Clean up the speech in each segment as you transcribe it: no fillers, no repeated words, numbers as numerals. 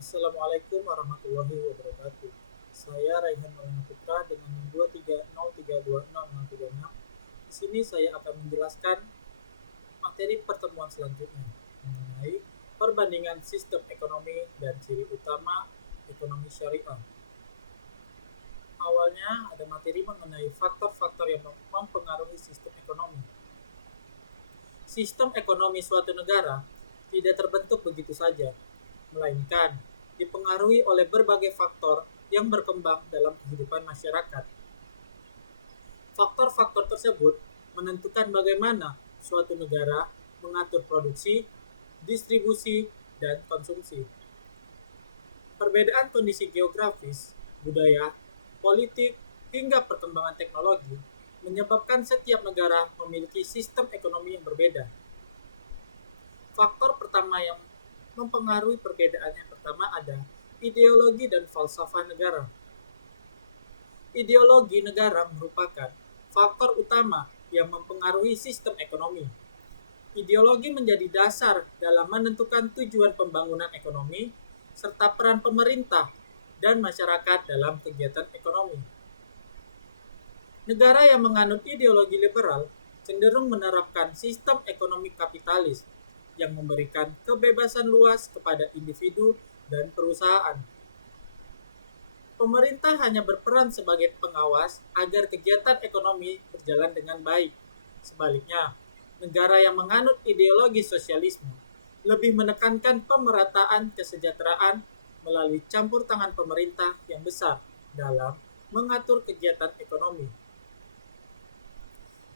Assalamualaikum warahmatullahi wabarakatuh. Saya Raihan Maulana Putra dengan 230320036. Di sini saya akan menjelaskan materi pertemuan selanjutnya mengenai perbandingan sistem ekonomi dan ciri utama ekonomi syariah. Awalnya ada materi mengenai faktor-faktor yang mempengaruhi sistem ekonomi. Sistem ekonomi suatu negara tidak terbentuk begitu saja, melainkan dipengaruhi oleh berbagai faktor yang berkembang dalam kehidupan masyarakat. Faktor-faktor tersebut menentukan bagaimana suatu negara mengatur produksi, distribusi, dan konsumsi. Perbedaan kondisi geografis, budaya, politik, hingga perkembangan teknologi menyebabkan setiap negara memiliki sistem ekonomi yang berbeda. Faktor pertama yang mempengaruhi perbedaan yang pertama ada ideologi dan falsafah negara. Ideologi negara merupakan faktor utama yang mempengaruhi sistem ekonomi. Ideologi menjadi dasar dalam menentukan tujuan pembangunan ekonomi serta peran pemerintah dan masyarakat dalam kegiatan ekonomi. Negara yang menganut ideologi liberal cenderung menerapkan sistem ekonomi kapitalis yang memberikan kebebasan luas kepada individu dan perusahaan. Pemerintah hanya berperan sebagai pengawas agar kegiatan ekonomi berjalan dengan baik. Sebaliknya, negara yang menganut ideologi sosialisme lebih menekankan pemerataan kesejahteraan melalui campur tangan pemerintah yang besar dalam mengatur kegiatan ekonomi.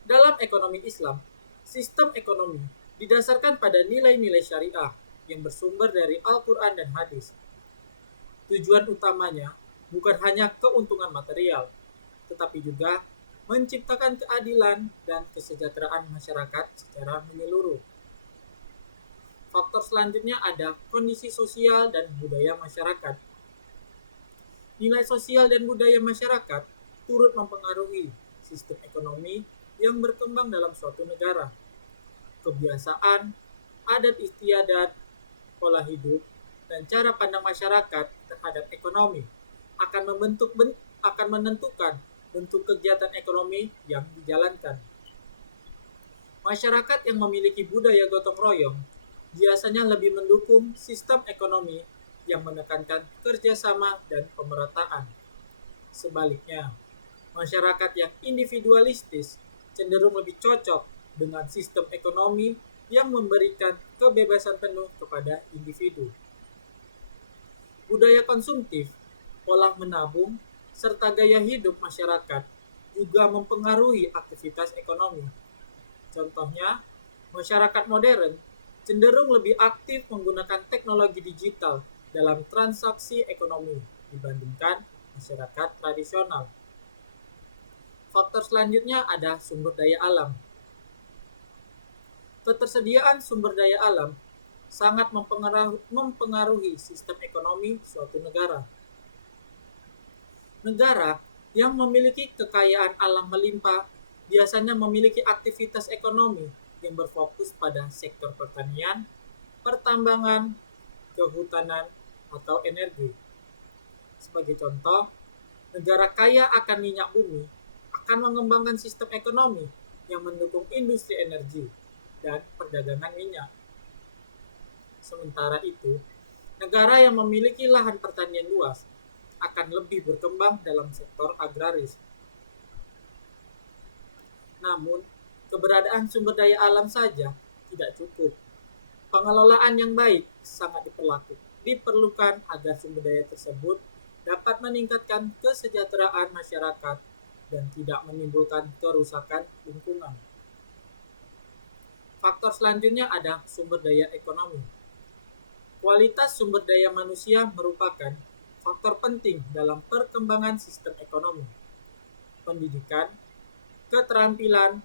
Dalam ekonomi Islam, sistem ekonomi didasarkan pada nilai-nilai syariah yang bersumber dari Al-Quran dan hadis. Tujuan utamanya bukan hanya keuntungan material, tetapi juga menciptakan keadilan dan kesejahteraan masyarakat secara menyeluruh. Faktor selanjutnya ada kondisi sosial dan budaya masyarakat. Nilai sosial dan budaya masyarakat turut mempengaruhi sistem ekonomi yang berkembang dalam suatu negara. Kebiasaan, adat istiadat, pola hidup, dan cara pandang masyarakat terhadap ekonomi akan menentukan bentuk kegiatan ekonomi yang dijalankan. Masyarakat yang memiliki budaya gotong royong biasanya lebih mendukung sistem ekonomi yang menekankan kerjasama dan pemerataan. Sebaliknya, masyarakat yang individualistis cenderung lebih cocok dengan sistem ekonomi yang memberikan kebebasan penuh kepada individu. Budaya konsumtif, pola menabung, serta gaya hidup masyarakat juga mempengaruhi aktivitas ekonomi. Contohnya, masyarakat modern cenderung lebih aktif menggunakan teknologi digital dalam transaksi ekonomi dibandingkan masyarakat tradisional. Faktor selanjutnya ada sumber daya alam. Ketersediaan sumber daya alam sangat mempengaruhi sistem ekonomi suatu negara. Negara yang memiliki kekayaan alam melimpah biasanya memiliki aktivitas ekonomi yang berfokus pada sektor pertanian, pertambangan, kehutanan, atau energi. Sebagai contoh, negara kaya akan minyak bumi akan mengembangkan sistem ekonomi yang mendukung industri energi dan perdagangan minyak. Sementara itu, negara yang memiliki lahan pertanian luas akan lebih berkembang dalam sektor agraris. Namun, keberadaan sumber daya alam saja tidak cukup. Pengelolaan yang baik sangat diperlukan agar sumber daya tersebut dapat meningkatkan kesejahteraan masyarakat dan tidak menimbulkan kerusakan lingkungan. Faktor selanjutnya ada sumber daya ekonomi. Kualitas sumber daya manusia merupakan faktor penting dalam perkembangan sistem ekonomi. Pendidikan, keterampilan,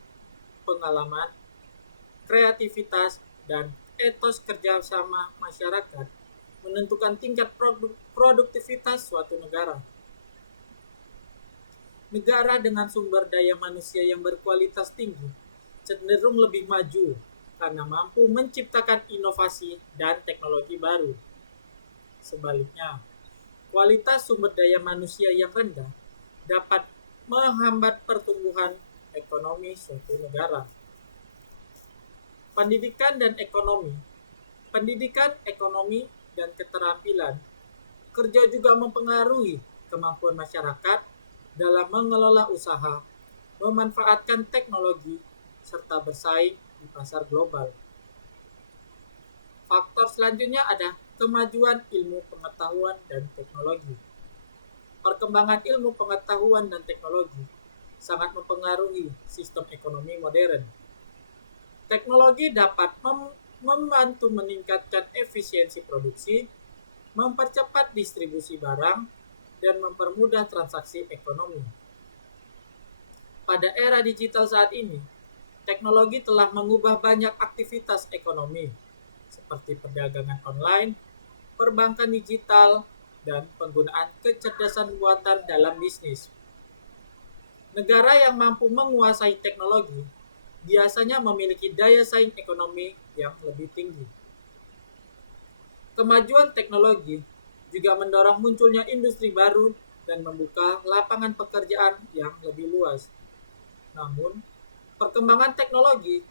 pengalaman, kreativitas, dan etos kerjasama masyarakat menentukan tingkat produktivitas suatu negara. Negara dengan sumber daya manusia yang berkualitas tinggi cenderung lebih maju karena mampu menciptakan inovasi dan teknologi baru. Sebaliknya, kualitas sumber daya manusia yang rendah dapat menghambat pertumbuhan ekonomi suatu negara. Pendidikan dan ekonomi. Pendidikan, ekonomi, dan keterampilan kerja juga mempengaruhi kemampuan masyarakat dalam mengelola usaha, memanfaatkan teknologi, serta bersaing di pasar global. Faktor selanjutnya ada kemajuan ilmu pengetahuan dan teknologi. Perkembangan ilmu pengetahuan dan teknologi sangat mempengaruhi sistem ekonomi modern. Teknologi dapat membantu meningkatkan efisiensi produksi, mempercepat distribusi barang, dan mempermudah transaksi ekonomi. Pada era digital saat ini, teknologi telah mengubah banyak aktivitas ekonomi, seperti perdagangan online, perbankan digital, dan penggunaan kecerdasan buatan dalam bisnis. Negara yang mampu menguasai teknologi biasanya memiliki daya saing ekonomi yang lebih tinggi. Kemajuan teknologi juga mendorong munculnya industri baru dan membuka lapangan pekerjaan yang lebih luas. Namun, perkembangan teknologi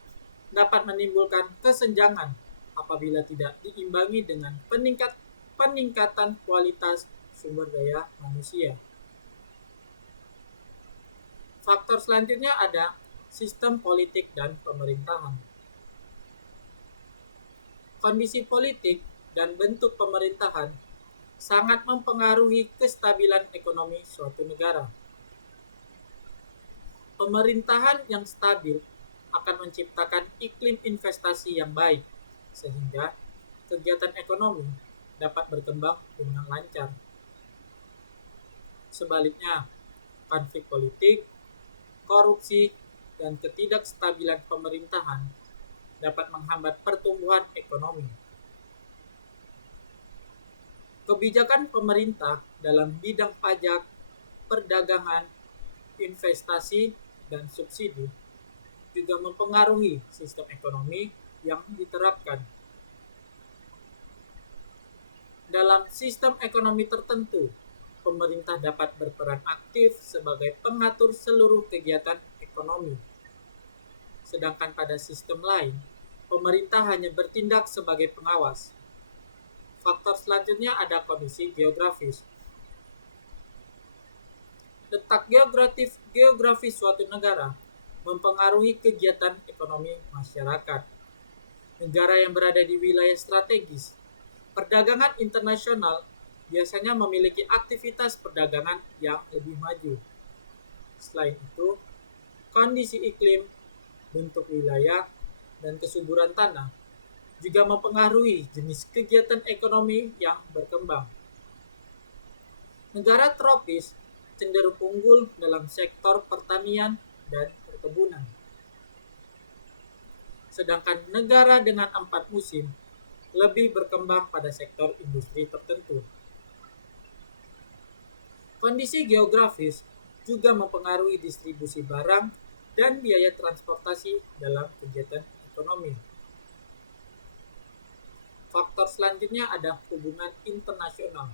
dapat menimbulkan kesenjangan apabila tidak diimbangi dengan peningkatan kualitas sumber daya manusia. Faktor selanjutnya ada sistem politik dan pemerintahan. Kondisi politik dan bentuk pemerintahan sangat mempengaruhi kestabilan ekonomi suatu negara. Pemerintahan yang stabil akan menciptakan iklim investasi yang baik, sehingga kegiatan ekonomi dapat berkembang dengan lancar. Sebaliknya, konflik politik, korupsi, dan ketidakstabilan pemerintahan dapat menghambat pertumbuhan ekonomi. Kebijakan pemerintah dalam bidang pajak, perdagangan, investasi, dan subsidi juga mempengaruhi sistem ekonomi yang diterapkan. Dalam sistem ekonomi tertentu, pemerintah dapat berperan aktif sebagai pengatur seluruh kegiatan ekonomi. Sedangkan pada sistem lain, pemerintah hanya bertindak sebagai pengawas. Faktor selanjutnya ada kondisi geografis. Letak geografis suatu negara mempengaruhi kegiatan ekonomi masyarakat. Negara yang berada di wilayah strategis, perdagangan internasional biasanya memiliki aktivitas perdagangan yang lebih maju. Selain itu, kondisi iklim, bentuk wilayah, dan kesuburan tanah juga mempengaruhi jenis kegiatan ekonomi yang berkembang. Negara tropis cenderung unggul dalam sektor pertanian dan perkebunan. Sedangkan negara dengan 4 musim lebih berkembang pada sektor industri tertentu. Kondisi geografis juga mempengaruhi distribusi barang dan biaya transportasi dalam kegiatan ekonomi. Faktor selanjutnya ada hubungan internasional.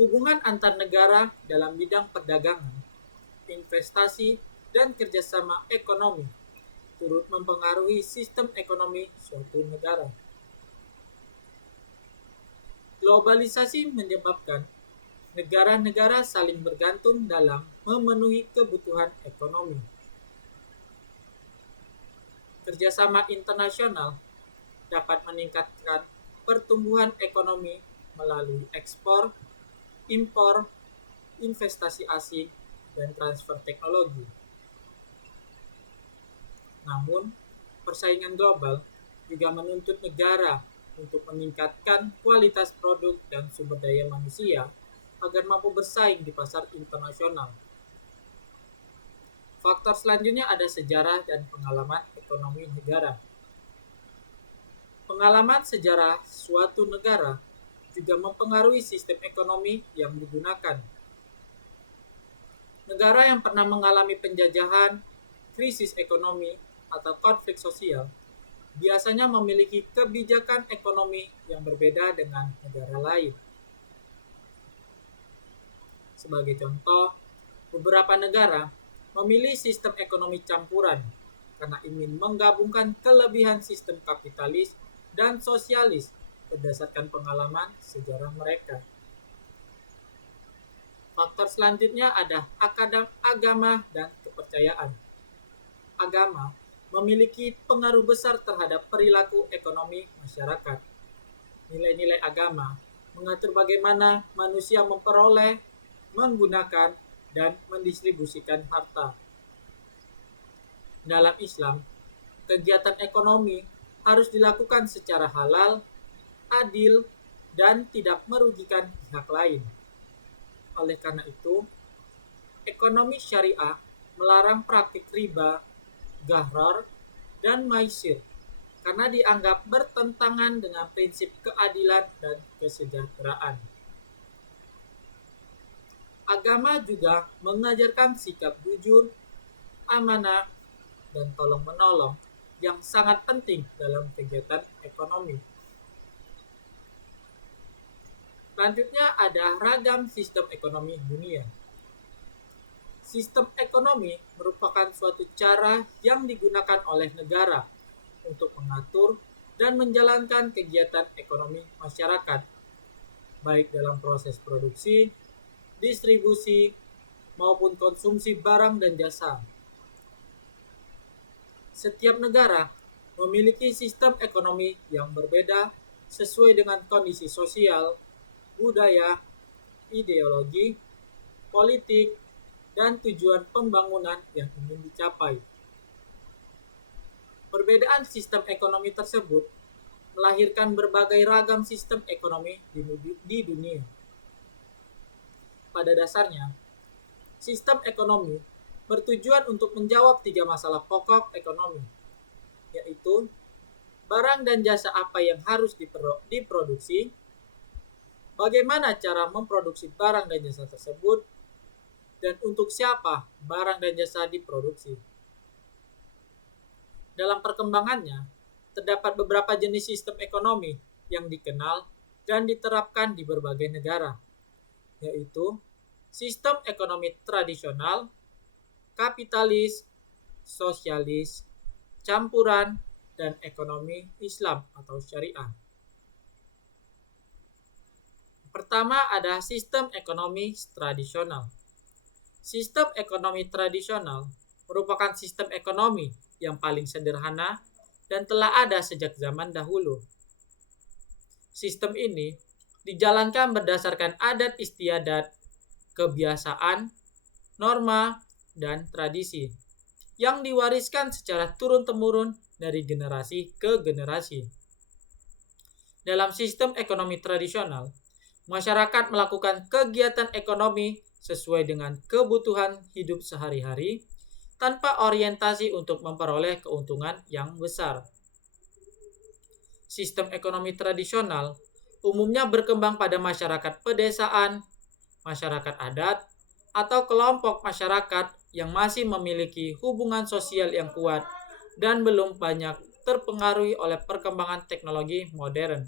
Hubungan antar negara dalam bidang perdagangan, investasi, dan kerjasama ekonomi turut mempengaruhi sistem ekonomi suatu negara. Globalisasi menyebabkan negara-negara saling bergantung dalam memenuhi kebutuhan ekonomi. Kerjasama internasional dapat meningkatkan pertumbuhan ekonomi melalui ekspor, impor, investasi asing, dan transfer teknologi. Namun, persaingan global juga menuntut negara untuk meningkatkan kualitas produk dan sumber daya manusia agar mampu bersaing di pasar internasional. Faktor selanjutnya ada sejarah dan pengalaman ekonomi negara. Pengalaman sejarah suatu negara juga mempengaruhi sistem ekonomi yang digunakan. Negara yang pernah mengalami penjajahan, krisis ekonomi, atau konflik sosial biasanya memiliki kebijakan ekonomi yang berbeda dengan negara lain. Sebagai contoh, beberapa negara memilih sistem ekonomi campuran karena ingin menggabungkan kelebihan sistem kapitalis dan sosialis berdasarkan pengalaman sejarah mereka. Faktor selanjutnya ada agama dan kepercayaan. Agama memiliki pengaruh besar terhadap perilaku ekonomi masyarakat. Nilai-nilai agama mengatur bagaimana manusia memperoleh, menggunakan, dan mendistribusikan harta. Dalam Islam, kegiatan ekonomi harus dilakukan secara halal, adil, dan tidak merugikan pihak lain. Oleh karena itu, ekonomi syariah melarang praktik riba, gharar, dan maisir karena dianggap bertentangan dengan prinsip keadilan dan kesejahteraan. Agama juga mengajarkan sikap jujur, amanah, dan tolong-menolong yang sangat penting dalam kegiatan ekonomi. Selanjutnya ada ragam sistem ekonomi dunia. Sistem ekonomi merupakan suatu cara yang digunakan oleh negara untuk mengatur dan menjalankan kegiatan ekonomi masyarakat, baik dalam proses produksi, distribusi, maupun konsumsi barang dan jasa. Setiap negara memiliki sistem ekonomi yang berbeda sesuai dengan kondisi sosial, budaya, ideologi, politik, dan tujuan pembangunan yang ingin dicapai. Perbedaan sistem ekonomi tersebut melahirkan berbagai ragam sistem ekonomi di dunia. Pada dasarnya, sistem ekonomi bertujuan untuk menjawab 3 masalah pokok ekonomi, yaitu barang dan jasa apa yang harus diproduksi, bagaimana cara memproduksi barang dan jasa tersebut, dan untuk siapa barang dan jasa diproduksi. Dalam perkembangannya, terdapat beberapa jenis sistem ekonomi yang dikenal dan diterapkan di berbagai negara, yaitu sistem ekonomi tradisional, kapitalis, sosialis, campuran, dan ekonomi Islam atau syariah. Pertama ada sistem ekonomi tradisional. Sistem ekonomi tradisional merupakan sistem ekonomi yang paling sederhana dan telah ada sejak zaman dahulu. Sistem ini dijalankan berdasarkan adat istiadat, kebiasaan, norma, dan tradisi yang diwariskan secara turun-temurun dari generasi ke generasi. Dalam sistem ekonomi tradisional, masyarakat melakukan kegiatan ekonomi sesuai dengan kebutuhan hidup sehari-hari tanpa orientasi untuk memperoleh keuntungan yang besar. Sistem ekonomi tradisional umumnya berkembang pada masyarakat pedesaan, masyarakat adat, atau kelompok masyarakat yang masih memiliki hubungan sosial yang kuat dan belum banyak terpengaruhi oleh perkembangan teknologi modern.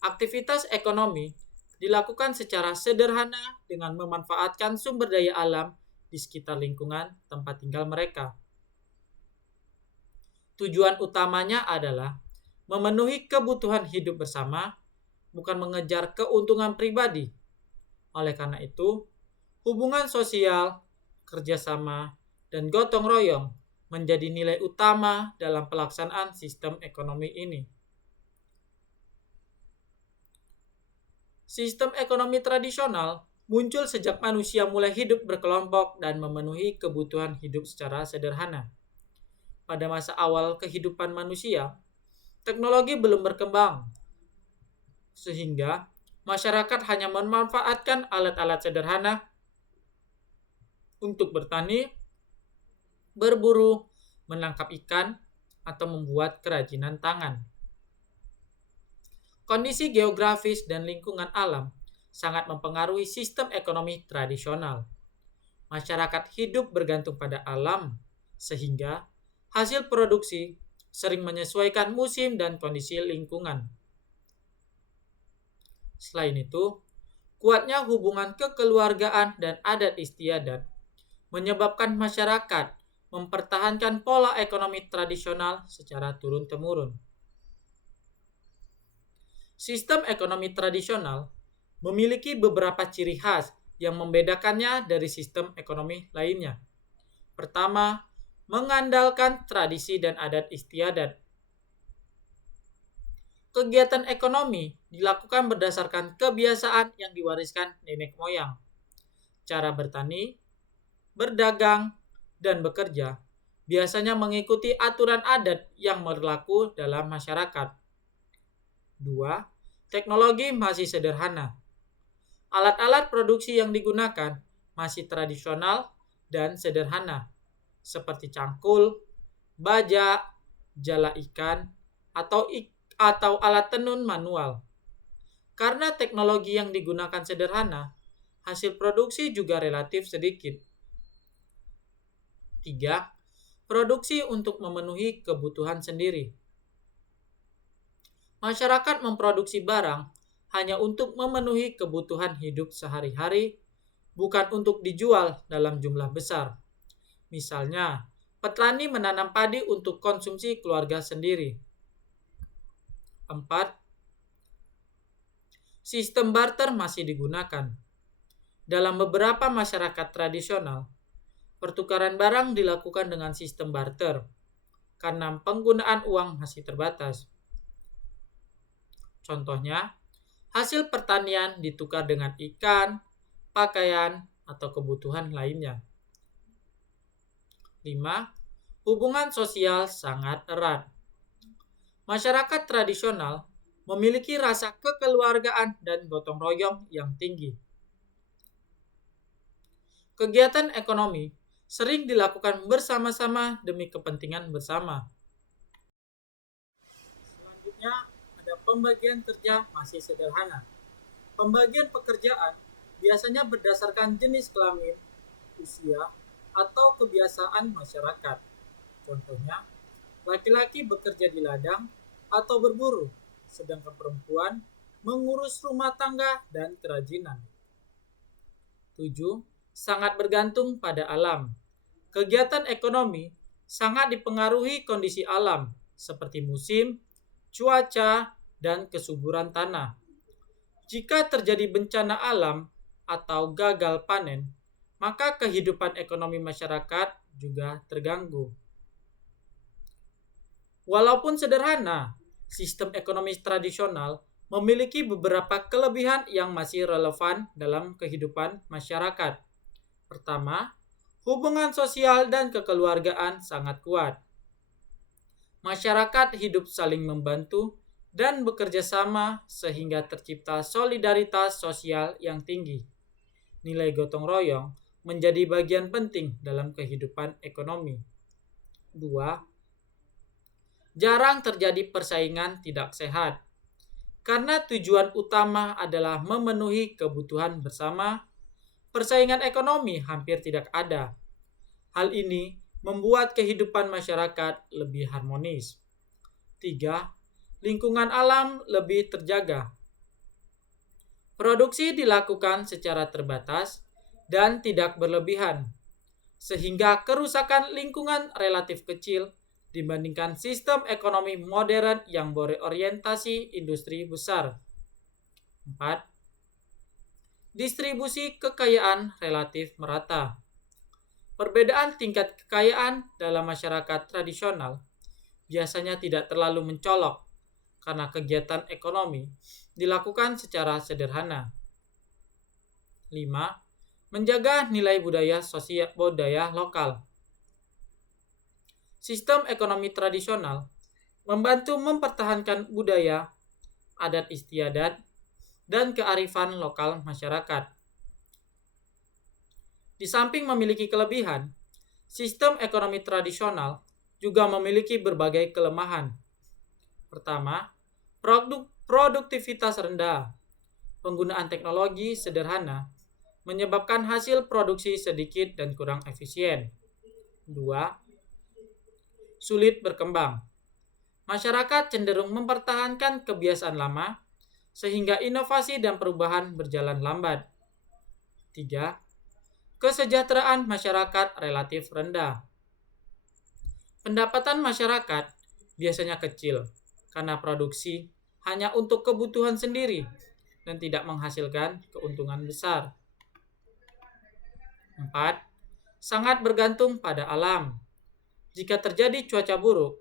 Aktivitas ekonomi dilakukan secara sederhana dengan memanfaatkan sumber daya alam di sekitar lingkungan tempat tinggal mereka. Tujuan utamanya adalah memenuhi kebutuhan hidup bersama, bukan mengejar keuntungan pribadi. Oleh karena itu, hubungan sosial, kerjasama, dan gotong royong menjadi nilai utama dalam pelaksanaan sistem ekonomi ini. Sistem ekonomi tradisional muncul sejak manusia mulai hidup berkelompok dan memenuhi kebutuhan hidup secara sederhana. Pada masa awal kehidupan manusia, teknologi belum berkembang, sehingga masyarakat hanya memanfaatkan alat-alat sederhana untuk bertani, berburu, menangkap ikan, atau membuat kerajinan tangan. Kondisi geografis dan lingkungan alam sangat mempengaruhi sistem ekonomi tradisional. Masyarakat hidup bergantung pada alam, sehingga hasil produksi sering menyesuaikan musim dan kondisi lingkungan. Selain itu, kuatnya hubungan kekeluargaan dan adat istiadat menyebabkan masyarakat mempertahankan pola ekonomi tradisional secara turun-temurun. Sistem ekonomi tradisional memiliki beberapa ciri khas yang membedakannya dari sistem ekonomi lainnya. Pertama, mengandalkan tradisi dan adat istiadat. Kegiatan ekonomi dilakukan berdasarkan kebiasaan yang diwariskan nenek moyang. Cara bertani, berdagang, dan bekerja biasanya mengikuti aturan adat yang berlaku dalam masyarakat. 2. Teknologi masih sederhana. Alat-alat produksi yang digunakan masih tradisional dan sederhana, seperti cangkul, baja, jala ikan, atau alat tenun manual. Karena teknologi yang digunakan sederhana, hasil produksi juga relatif sedikit. 3. Produksi untuk memenuhi kebutuhan sendiri. Masyarakat memproduksi barang hanya untuk memenuhi kebutuhan hidup sehari-hari, bukan untuk dijual dalam jumlah besar. Misalnya, petani menanam padi untuk konsumsi keluarga sendiri. 4. Sistem barter masih digunakan. Dalam beberapa masyarakat tradisional, pertukaran barang dilakukan dengan sistem barter karena penggunaan uang masih terbatas. Contohnya, hasil pertanian ditukar dengan ikan, pakaian, atau kebutuhan lainnya. 5. Hubungan sosial sangat erat. Masyarakat tradisional memiliki rasa kekeluargaan dan gotong royong yang tinggi. Kegiatan ekonomi sering dilakukan bersama-sama demi kepentingan bersama. Selanjutnya, ada pembagian kerja masih sederhana. Pembagian pekerjaan biasanya berdasarkan jenis kelamin, usia, atau kebiasaan masyarakat. Contohnya, laki-laki bekerja di ladang atau berburu, sedangkan perempuan mengurus rumah tangga dan kerajinan. 7. Sangat bergantung pada alam. Kegiatan ekonomi sangat dipengaruhi kondisi alam, seperti musim, cuaca, dan kesuburan tanah. Jika terjadi bencana alam atau gagal panen, maka kehidupan ekonomi masyarakat juga terganggu. Walaupun sederhana, sistem ekonomi tradisional memiliki beberapa kelebihan yang masih relevan dalam kehidupan masyarakat. Pertama, hubungan sosial dan kekeluargaan sangat kuat. Masyarakat hidup saling membantu dan bekerja sama sehingga tercipta solidaritas sosial yang tinggi. Nilai gotong royong menjadi bagian penting dalam kehidupan ekonomi. 2. Jarang terjadi persaingan tidak sehat. Karena tujuan utama adalah memenuhi kebutuhan bersama, persaingan ekonomi hampir tidak ada. Hal ini membuat kehidupan masyarakat lebih harmonis. 3. Lingkungan alam lebih terjaga. Produksi dilakukan secara terbatas dan tidak berlebihan, sehingga kerusakan lingkungan relatif kecil dibandingkan sistem ekonomi modern yang berorientasi industri besar. 4. Distribusi kekayaan relatif merata. Perbedaan tingkat kekayaan dalam masyarakat tradisional biasanya tidak terlalu mencolok karena kegiatan ekonomi dilakukan secara sederhana. 5. Menjaga nilai budaya lokal. Sistem ekonomi tradisional membantu mempertahankan budaya, adat istiadat, dan kearifan lokal masyarakat. Di samping memiliki kelebihan, sistem ekonomi tradisional juga memiliki berbagai kelemahan. Pertama, produktivitas rendah. Penggunaan teknologi sederhana menyebabkan hasil produksi sedikit dan kurang efisien. 2. Sulit berkembang. masyarakat cenderung mempertahankan kebiasaan lama sehingga inovasi dan perubahan berjalan lambat. 3. Kesejahteraan masyarakat relatif rendah. Pendapatan masyarakat biasanya kecil karena produksi hanya untuk kebutuhan sendiri dan tidak menghasilkan keuntungan besar. 4. Sangat bergantung pada alam. Jika terjadi cuaca buruk,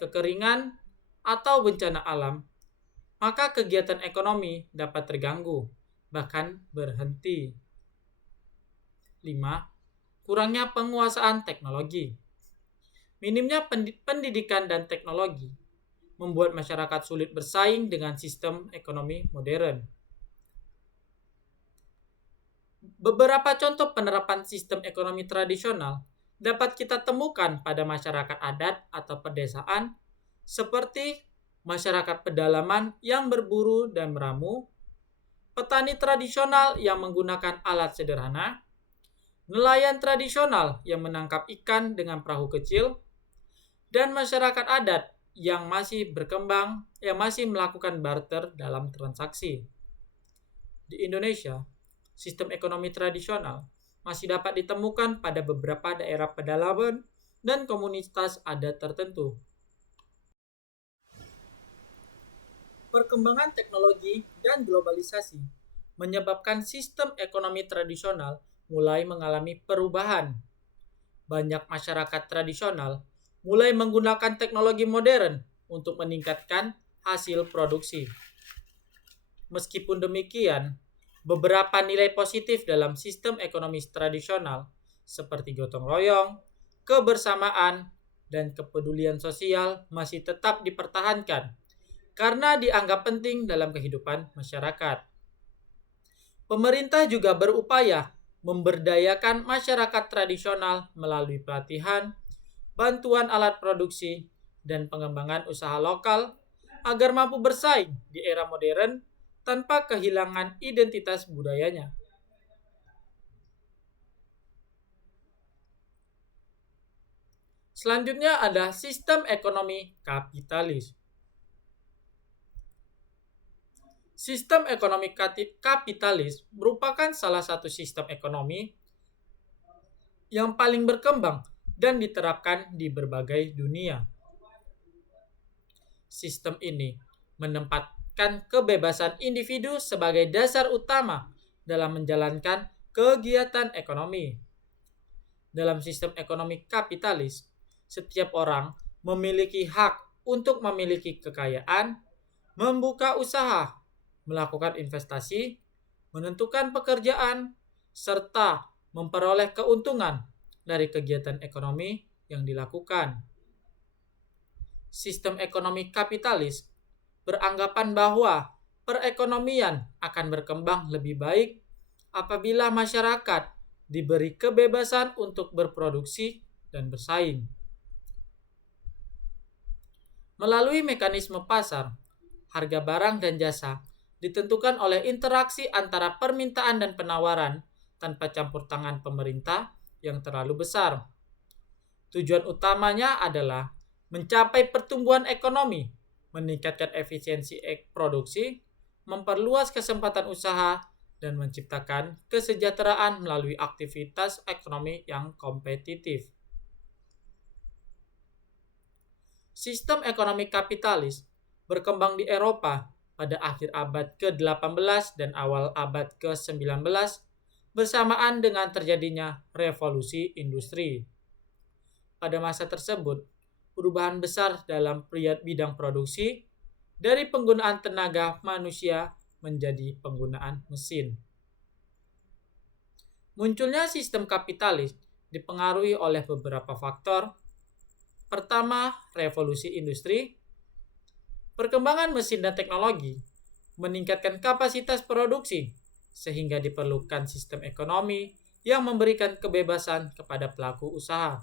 kekeringan, atau bencana alam, maka kegiatan ekonomi dapat terganggu, bahkan berhenti. 5. Kurangnya penguasaan teknologi. Minimnya pendidikan dan teknologi membuat masyarakat sulit bersaing dengan sistem ekonomi modern. Beberapa contoh penerapan sistem ekonomi tradisional dapat kita temukan pada masyarakat adat atau pedesaan, seperti masyarakat pedalaman yang berburu dan meramu, petani tradisional yang menggunakan alat sederhana, nelayan tradisional yang menangkap ikan dengan perahu kecil, dan masyarakat adat yang masih berkembang, yang masih melakukan barter dalam transaksi. Di Indonesia, sistem ekonomi tradisional masih dapat ditemukan pada beberapa daerah pedalaman dan komunitas adat tertentu. Perkembangan teknologi dan globalisasi menyebabkan sistem ekonomi tradisional mulai mengalami perubahan. Banyak masyarakat tradisional mulai menggunakan teknologi modern untuk meningkatkan hasil produksi. Meskipun demikian, beberapa nilai positif dalam sistem ekonomi tradisional seperti gotong royong, kebersamaan, dan kepedulian sosial masih tetap dipertahankan karena dianggap penting dalam kehidupan masyarakat. Pemerintah juga berupaya memberdayakan masyarakat tradisional melalui pelatihan, bantuan alat produksi, dan pengembangan usaha lokal agar mampu bersaing di era modern tanpa kehilangan identitas budayanya. Selanjutnya ada sistem ekonomi kapitalis. Sistem ekonomi kapitalis merupakan salah satu sistem ekonomi yang paling berkembang dan diterapkan di berbagai dunia. Sistem ini menempatkan kebebasan individu sebagai dasar utama dalam menjalankan kegiatan ekonomi. Dalam sistem ekonomi kapitalis, setiap orang memiliki hak untuk memiliki kekayaan, membuka usaha, melakukan investasi, menentukan pekerjaan, serta memperoleh keuntungan dari kegiatan ekonomi yang dilakukan. Sistem ekonomi kapitalis beranggapan bahwa perekonomian akan berkembang lebih baik apabila masyarakat diberi kebebasan untuk berproduksi dan bersaing. Melalui mekanisme pasar, harga barang dan jasa ditentukan oleh interaksi antara permintaan dan penawaran tanpa campur tangan pemerintah yang terlalu besar. Tujuan utamanya adalah mencapai pertumbuhan ekonomi, meningkatkan efisiensi produksi, memperluas kesempatan usaha, dan menciptakan kesejahteraan melalui aktivitas ekonomi yang kompetitif. Sistem ekonomi kapitalis berkembang di Eropa pada akhir abad ke-18 dan awal abad ke-19 bersamaan dengan terjadinya revolusi industri. Pada masa tersebut, perubahan besar dalam bidang produksi dari penggunaan tenaga manusia menjadi penggunaan mesin. Munculnya sistem kapitalis dipengaruhi oleh beberapa faktor. Pertama, revolusi industri. Perkembangan mesin dan teknologi meningkatkan kapasitas produksi sehingga diperlukan sistem ekonomi yang memberikan kebebasan kepada pelaku usaha.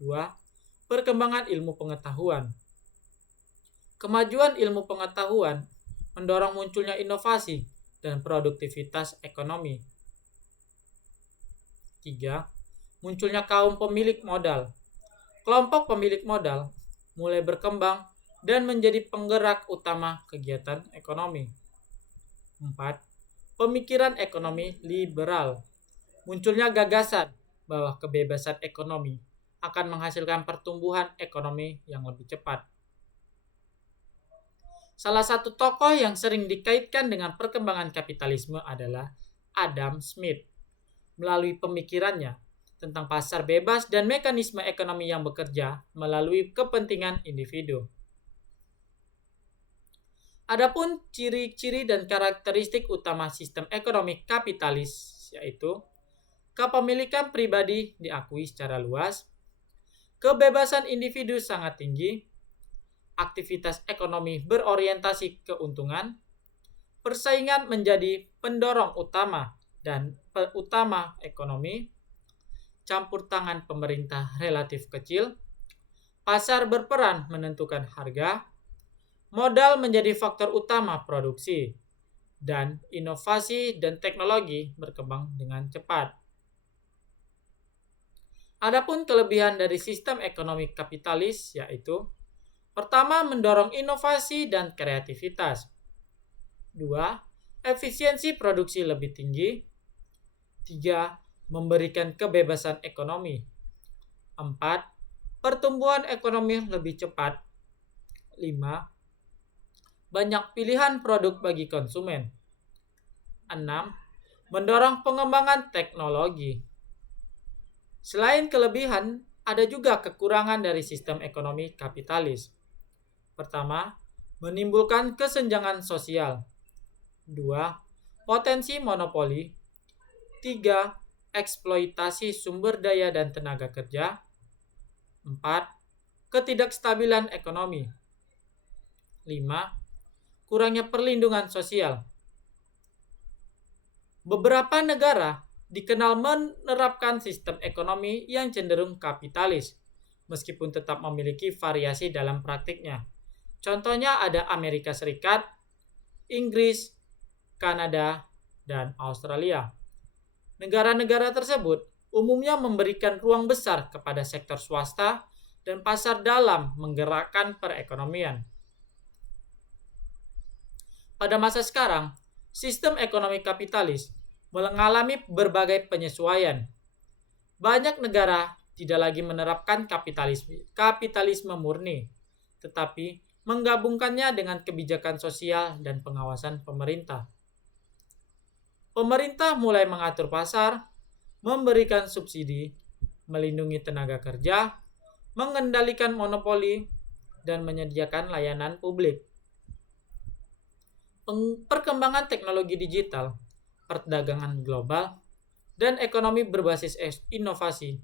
2. Perkembangan ilmu pengetahuan. Kemajuan ilmu pengetahuan mendorong munculnya inovasi dan produktivitas ekonomi. 3. Munculnya kaum pemilik modal. Kelompok pemilik modal mulai berkembang dan menjadi penggerak utama kegiatan ekonomi. 4. Pemikiran ekonomi liberal. Munculnya gagasan bahwa kebebasan ekonomi akan menghasilkan pertumbuhan ekonomi yang lebih cepat. Salah satu tokoh yang sering dikaitkan dengan perkembangan kapitalisme adalah Adam Smith. Melalui pemikirannya tentang pasar bebas dan mekanisme ekonomi yang bekerja melalui kepentingan individu. Adapun ciri-ciri dan karakteristik utama sistem ekonomi kapitalis yaitu kepemilikan pribadi diakui secara luas, kebebasan individu sangat tinggi, aktivitas ekonomi berorientasi keuntungan, persaingan menjadi pendorong utama dan utama ekonomi, campur tangan pemerintah relatif kecil, pasar berperan menentukan harga, modal menjadi faktor utama produksi, dan inovasi dan teknologi berkembang dengan cepat. Adapun kelebihan dari sistem ekonomi kapitalis yaitu pertama, mendorong inovasi dan kreativitas. 2. Efisiensi produksi lebih tinggi. 3. Memberikan kebebasan ekonomi. 4. Pertumbuhan ekonomi lebih cepat. 5. Banyak pilihan produk bagi konsumen. 6. Mendorong pengembangan teknologi. Selain kelebihan, ada juga kekurangan dari sistem ekonomi kapitalis. Pertama, menimbulkan kesenjangan sosial. 2. Potensi monopoli. 3. Eksploitasi sumber daya dan tenaga kerja. 4. Ketidakstabilan ekonomi. 5. Kurangnya perlindungan sosial. Beberapa negara dikenal menerapkan sistem ekonomi yang cenderung kapitalis, meskipun tetap memiliki variasi dalam praktiknya. Contohnya ada Amerika Serikat, Inggris, Kanada, dan Australia. Negara-negara tersebut umumnya memberikan ruang besar kepada sektor swasta dan pasar dalam menggerakkan perekonomian. Pada masa sekarang, sistem ekonomi kapitalis mengalami berbagai penyesuaian. Banyak negara tidak lagi menerapkan kapitalisme murni, tetapi menggabungkannya dengan kebijakan sosial dan pengawasan pemerintah. Pemerintah mulai mengatur pasar, memberikan subsidi, melindungi tenaga kerja, mengendalikan monopoli, dan menyediakan layanan publik. Perkembangan teknologi digital, perdagangan global, dan ekonomi berbasis inovasi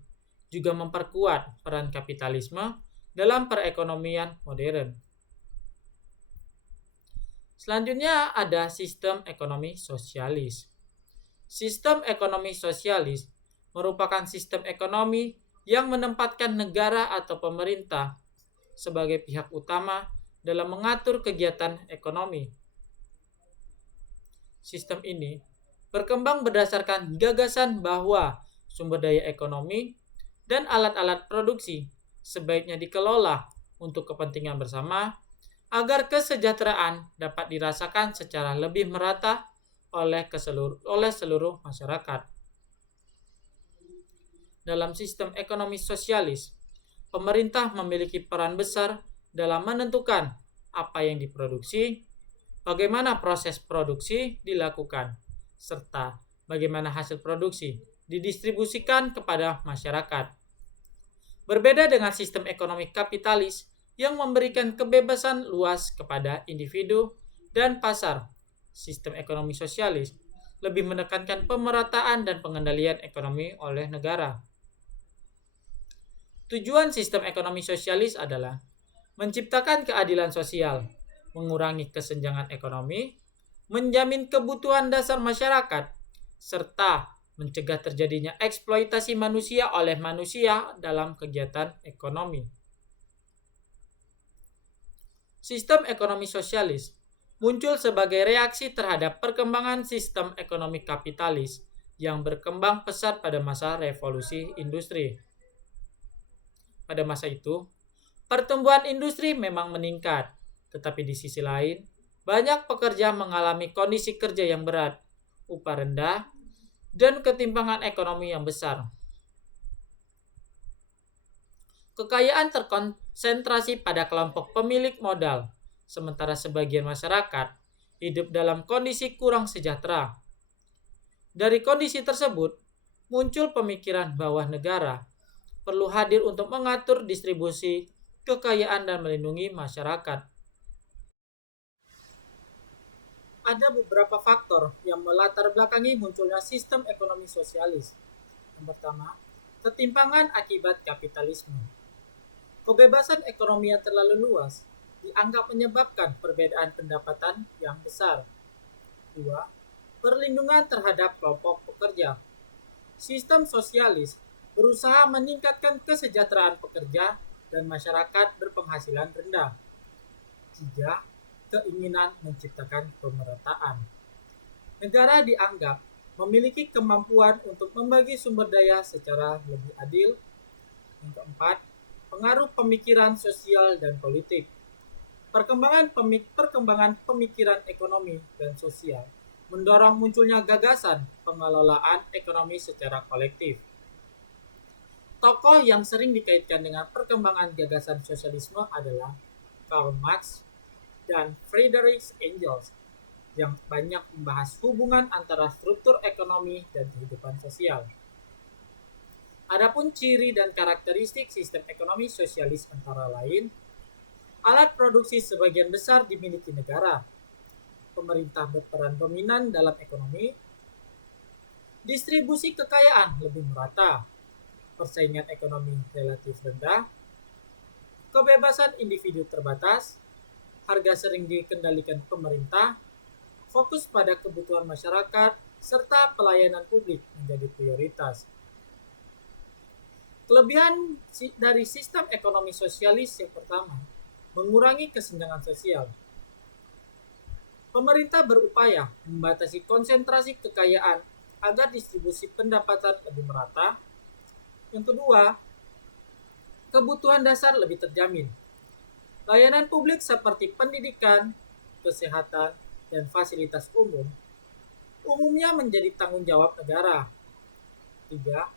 juga memperkuat peran kapitalisme dalam perekonomian modern. Selanjutnya ada sistem ekonomi sosialis. Sistem ekonomi sosialis merupakan sistem ekonomi yang menempatkan negara atau pemerintah sebagai pihak utama dalam mengatur kegiatan ekonomi. Sistem ini berkembang berdasarkan gagasan bahwa sumber daya ekonomi dan alat-alat produksi sebaiknya dikelola untuk kepentingan bersama agar kesejahteraan dapat dirasakan secara lebih merata oleh seluruh masyarakat. Dalam sistem ekonomi sosialis, pemerintah memiliki peran besar dalam menentukan apa yang diproduksi, bagaimana proses produksi dilakukan, serta bagaimana hasil produksi didistribusikan kepada masyarakat. Berbeda dengan sistem ekonomi kapitalis yang memberikan kebebasan luas kepada individu dan pasar, sistem ekonomi sosialis lebih menekankan pemerataan dan pengendalian ekonomi oleh negara. Tujuan sistem ekonomi sosialis adalah menciptakan keadilan sosial, mengurangi kesenjangan ekonomi, menjamin kebutuhan dasar masyarakat, serta mencegah terjadinya eksploitasi manusia oleh manusia dalam kegiatan ekonomi. Sistem ekonomi sosialis muncul sebagai reaksi terhadap perkembangan sistem ekonomi kapitalis yang berkembang pesat pada masa revolusi industri. Pada masa itu, Pertumbuhan industri memang meningkat, tetapi di sisi lain, banyak pekerja mengalami kondisi kerja yang berat, upah rendah, dan ketimpangan ekonomi yang besar. Kekayaan terkonsentrasi pada kelompok pemilik modal, sementara sebagian masyarakat hidup dalam kondisi kurang sejahtera. Dari kondisi tersebut, muncul pemikiran bahwa negara perlu hadir untuk mengatur distribusi kekayaan dan melindungi masyarakat. Ada beberapa faktor yang melatar belakangi munculnya sistem ekonomi sosialis. Yang pertama, ketimpangan akibat kapitalisme. Kebebasan ekonomi yang terlalu luas dianggap menyebabkan perbedaan pendapatan yang besar. Dua, perlindungan terhadap kelompok pekerja. Sistem sosialis berusaha meningkatkan kesejahteraan pekerja dan masyarakat berpenghasilan rendah. Tiga, keinginan menciptakan pemerataan. Negara dianggap memiliki kemampuan untuk membagi sumber daya secara lebih adil. Yang keempat, pengaruh pemikiran sosial dan politik. Perkembangan pemikiran ekonomi dan sosial mendorong munculnya gagasan pengelolaan ekonomi secara kolektif. Tokoh yang sering dikaitkan dengan perkembangan gagasan sosialisme adalah Karl Marx dan Friedrich Engels, yang banyak membahas hubungan antara struktur ekonomi dan kehidupan sosial. Adapun ciri dan karakteristik sistem ekonomi sosialis antara lain, alat produksi sebagian besar dimiliki negara, pemerintah berperan dominan dalam ekonomi, distribusi kekayaan lebih merata, persaingan ekonomi relatif rendah, kebebasan individu terbatas, harga sering dikendalikan pemerintah, fokus pada kebutuhan masyarakat, serta pelayanan publik menjadi prioritas. Kelebihan dari sistem ekonomi sosialis yang pertama, mengurangi kesenjangan sosial. Pemerintah berupaya membatasi konsentrasi kekayaan agar distribusi pendapatan lebih merata. Yang kedua, kebutuhan dasar lebih terjamin. Layanan publik seperti pendidikan, kesehatan, dan fasilitas umum umumnya menjadi tanggung jawab negara. Tiga,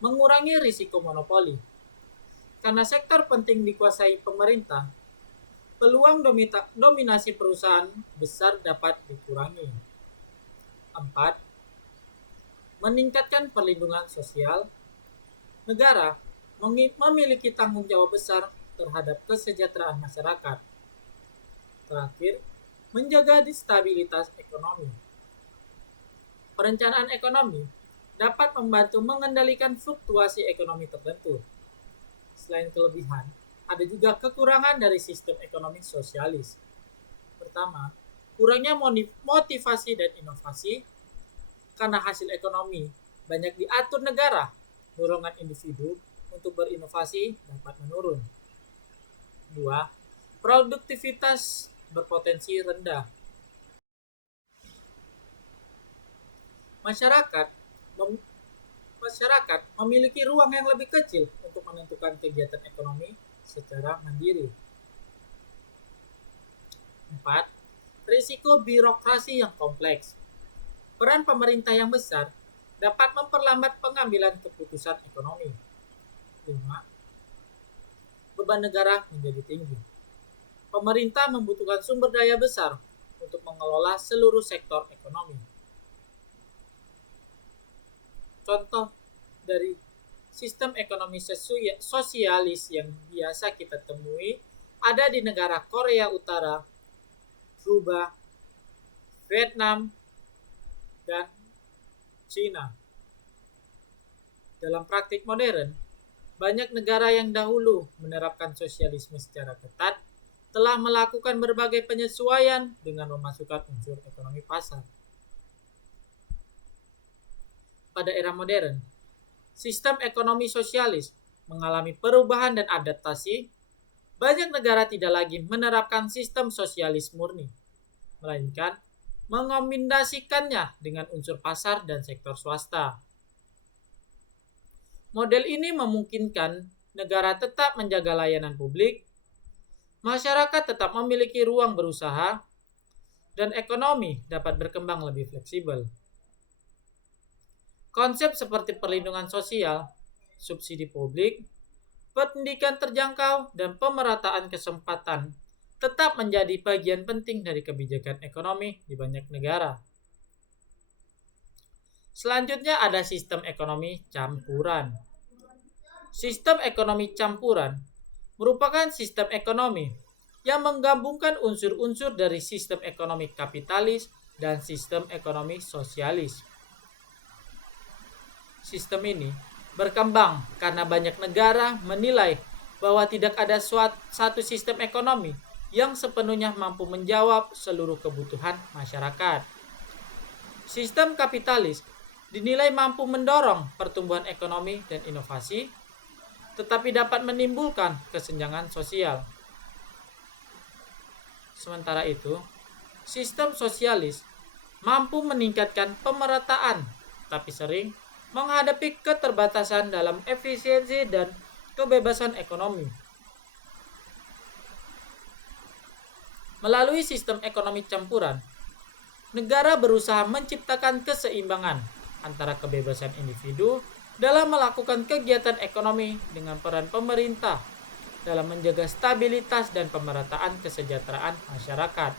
mengurangi risiko monopoli. Karena sektor penting dikuasai pemerintah, peluang dominasi perusahaan besar dapat dikurangi. Empat, meningkatkan perlindungan sosial. Negara memiliki tanggung jawab besar terhadap kesejahteraan masyarakat. Terakhir, menjaga stabilitas ekonomi. Perencanaan ekonomi dapat membantu mengendalikan fluktuasi ekonomi tertentu. Selain kelebihan, ada juga kekurangan dari sistem ekonomi sosialis. Pertama, kurangnya motivasi dan inovasi karena hasil ekonomi banyak diatur negara, dorongan individu untuk berinovasi dapat menurun. Dua, produktivitas berpotensi rendah. Masyarakat memiliki ruang yang lebih kecil untuk menentukan kegiatan ekonomi secara mandiri. 4. Risiko birokrasi yang kompleks. Peran pemerintah yang besar dapat memperlambat pengambilan keputusan ekonomi. 5. Beban negara menjadi tinggi. Pemerintah membutuhkan sumber daya besar untuk mengelola seluruh sektor ekonomi. Contoh dari sistem ekonomi sosialis yang biasa kita temui ada di negara Korea Utara, Kuba, Vietnam, dan Cina. Dalam praktik modern, banyak negara yang dahulu menerapkan sosialisme secara ketat telah melakukan berbagai penyesuaian dengan memasukkan unsur ekonomi pasar. Pada era modern, sistem ekonomi sosialis mengalami perubahan dan adaptasi. Banyak negara tidak lagi menerapkan sistem sosialis murni, melainkan mengombinasikannya dengan unsur pasar dan sektor swasta. Model ini memungkinkan negara tetap menjaga layanan publik, masyarakat tetap memiliki ruang berusaha, dan ekonomi dapat berkembang lebih fleksibel. Konsep seperti perlindungan sosial, subsidi publik, pendidikan terjangkau, dan pemerataan kesempatan tetap menjadi bagian penting dari kebijakan ekonomi di banyak negara. Selanjutnya ada sistem ekonomi campuran. Sistem ekonomi campuran merupakan sistem ekonomi yang menggabungkan unsur-unsur dari sistem ekonomi kapitalis dan sistem ekonomi sosialis. Sistem ini berkembang karena banyak negara menilai bahwa tidak ada satu sistem ekonomi yang sepenuhnya mampu menjawab seluruh kebutuhan masyarakat. Sistem kapitalis dinilai mampu mendorong pertumbuhan ekonomi dan inovasi, tetapi dapat menimbulkan kesenjangan sosial. Sementara itu, sistem sosialis mampu meningkatkan pemerataan, tapi sering menghadapi keterbatasan dalam efisiensi dan kebebasan ekonomi. Melalui sistem ekonomi campuran, negara berusaha menciptakan keseimbangan antara kebebasan individu dalam melakukan kegiatan ekonomi dengan peran pemerintah dalam menjaga stabilitas dan pemerataan kesejahteraan masyarakat.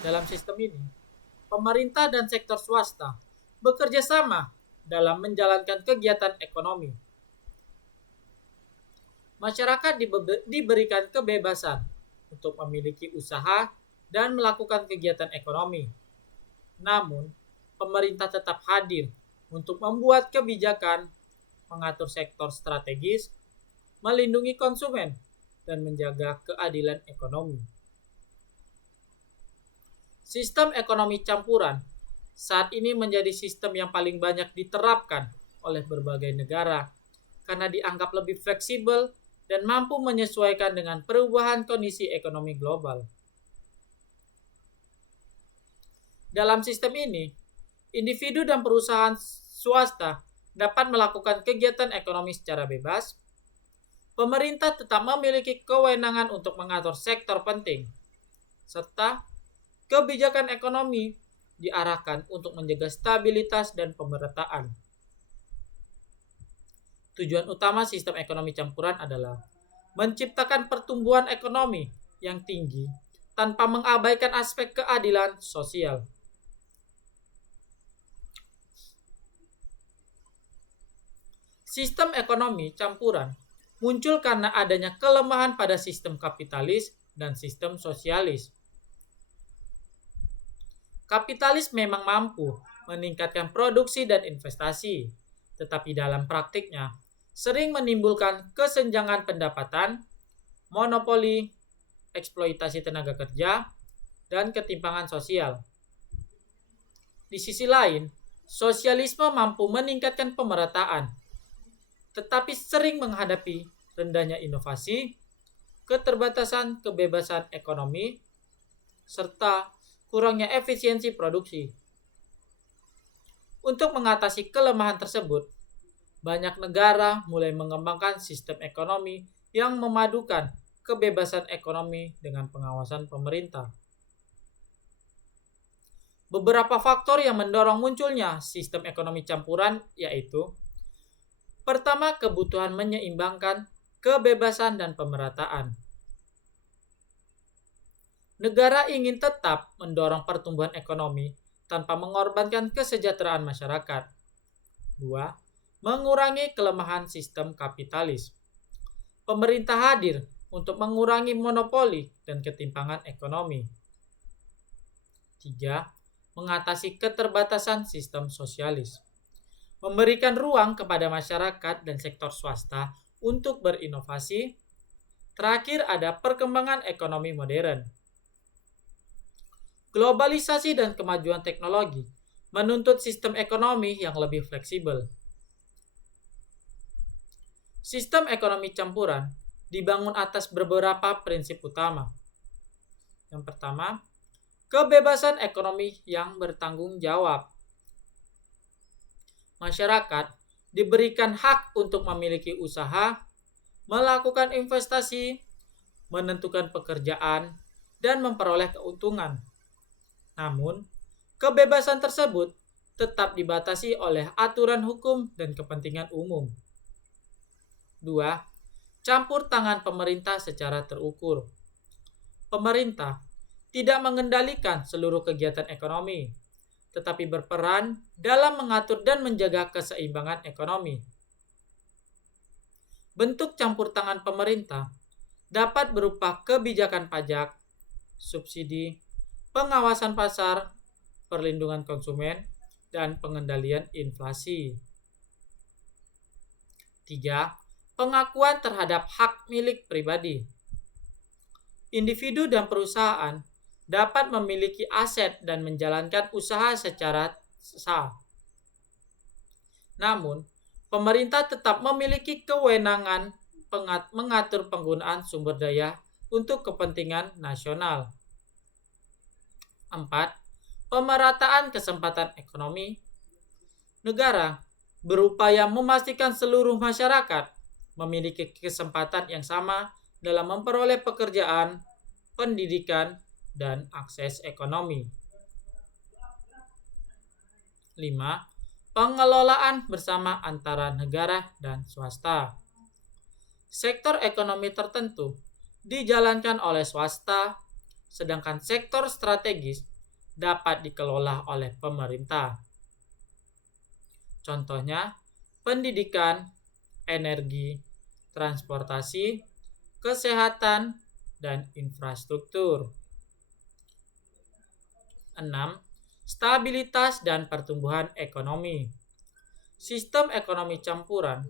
Dalam sistem ini, pemerintah dan sektor swasta bekerja sama dalam menjalankan kegiatan ekonomi. Masyarakat diberikan kebebasan untuk memiliki usaha dan melakukan kegiatan ekonomi. Namun, pemerintah tetap hadir untuk membuat kebijakan, mengatur sektor strategis, melindungi konsumen, dan menjaga keadilan ekonomi. Sistem ekonomi campuran saat ini menjadi sistem yang paling banyak diterapkan oleh berbagai negara karena dianggap lebih fleksibel dan mampu menyesuaikan dengan perubahan kondisi ekonomi global. Dalam sistem ini, individu dan perusahaan swasta dapat melakukan kegiatan ekonomi secara bebas. Pemerintah tetap memiliki kewenangan untuk mengatur sektor penting, serta kebijakan ekonomi diarahkan untuk menjaga stabilitas dan pemerataan. Tujuan utama sistem ekonomi campuran adalah menciptakan pertumbuhan ekonomi yang tinggi tanpa mengabaikan aspek keadilan sosial. Sistem ekonomi campuran muncul karena adanya kelemahan pada sistem kapitalis dan sistem sosialis. Kapitalis memang mampu meningkatkan produksi dan investasi, tetapi dalam praktiknya sering menimbulkan kesenjangan pendapatan, monopoli, eksploitasi tenaga kerja, dan ketimpangan sosial. Di sisi lain, sosialisme mampu meningkatkan pemerataan, tetapi sering menghadapi rendahnya inovasi, keterbatasan kebebasan ekonomi, serta kurangnya efisiensi produksi. Untuk mengatasi kelemahan tersebut, banyak negara mulai mengembangkan sistem ekonomi yang memadukan kebebasan ekonomi dengan pengawasan pemerintah. Beberapa faktor yang mendorong munculnya sistem ekonomi campuran yaitu: pertama, kebutuhan menyeimbangkan kebebasan dan pemerataan. Negara ingin tetap mendorong pertumbuhan ekonomi tanpa mengorbankan kesejahteraan masyarakat. 2. Mengurangi kelemahan sistem kapitalis. Pemerintah hadir untuk mengurangi monopoli dan ketimpangan ekonomi. 3. Mengatasi keterbatasan sistem sosialis. Memberikan ruang kepada masyarakat dan sektor swasta untuk berinovasi. Terakhir ada perkembangan ekonomi modern. Globalisasi dan kemajuan teknologi menuntut sistem ekonomi yang lebih fleksibel. Sistem ekonomi campuran dibangun atas beberapa prinsip utama. Yang pertama, kebebasan ekonomi yang bertanggung jawab. Masyarakat diberikan hak untuk memiliki usaha, melakukan investasi, menentukan pekerjaan, dan memperoleh keuntungan. Namun, kebebasan tersebut tetap dibatasi oleh aturan hukum dan kepentingan umum. 2. Campur tangan pemerintah secara terukur. Pemerintah tidak mengendalikan seluruh kegiatan ekonomi, tetapi berperan dalam mengatur dan menjaga keseimbangan ekonomi. Bentuk campur tangan pemerintah dapat berupa kebijakan pajak, subsidi, pengawasan pasar, perlindungan konsumen, dan pengendalian inflasi. 3. Pengakuan terhadap hak milik pribadi. Individu dan perusahaan dapat memiliki aset dan menjalankan usaha secara sah. Namun, pemerintah tetap memiliki kewenangan mengatur penggunaan sumber daya untuk kepentingan nasional. 4. Pemerataan kesempatan ekonomi. Negara berupaya memastikan seluruh masyarakat memiliki kesempatan yang sama dalam memperoleh pekerjaan, pendidikan, dan akses ekonomi. 5. Pengelolaan bersama antara negara dan swasta. Sektor ekonomi tertentu dijalankan oleh swasta, sedangkan sektor strategis dapat dikelola oleh pemerintah. Contohnya, pendidikan, energi, transportasi, kesehatan, dan infrastruktur. 6. Stabilitas dan pertumbuhan ekonomi. Sistem ekonomi campuran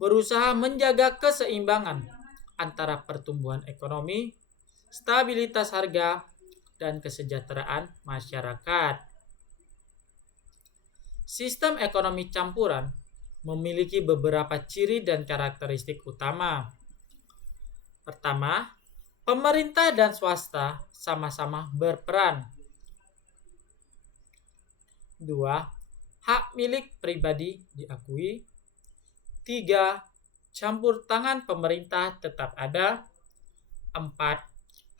berusaha menjaga keseimbangan antara pertumbuhan ekonomi, stabilitas harga, dan kesejahteraan masyarakat. Sistem ekonomi campuran memiliki beberapa ciri dan karakteristik utama. Pertama, pemerintah dan swasta sama-sama berperan. 2. Hak milik pribadi diakui. 3. Campur tangan pemerintah tetap ada. 4.